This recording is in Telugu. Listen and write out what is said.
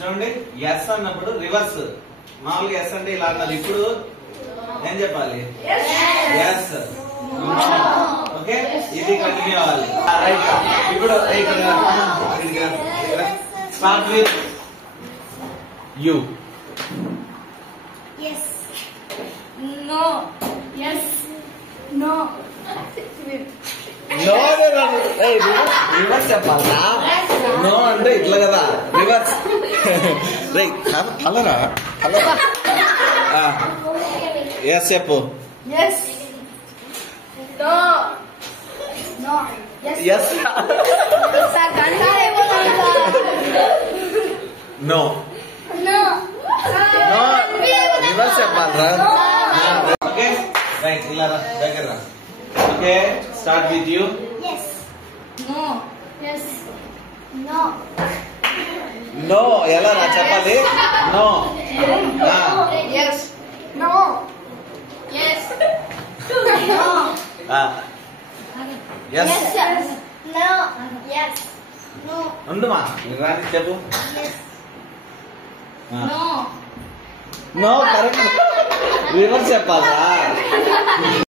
చూడండి ఎస్ అన్నప్పుడు రివర్స్ మామూలుగా ఎస్ అంటే ఇలా అన్నది ఇప్పుడు ఏం చెప్పాలి ఎస్ ఓకే ఇది కంటిన్యూ అవ్వాలి రైట్ ఇప్పుడు start with you Yes. No. Yes. No. No reverse చెప్పాలా నో అంటే ఇట్లా కదా రివర్స్ కలరా కలరా ఎస్ చెప్పు Yes. No. No. Yes. Yes no No. No reverse చెప్పాలరా ఓకే రైట్ ఇలా రా దగ్గర రా okay start with you Yes. No. Yes. No. No ఎలా రా చెప్పాలి no Yes. No. Yes. No. Yes Yes. No. Yes. No. ఉండుమా రాని చెప్పు Yes. No. No. No correct reverse చెప్పాలా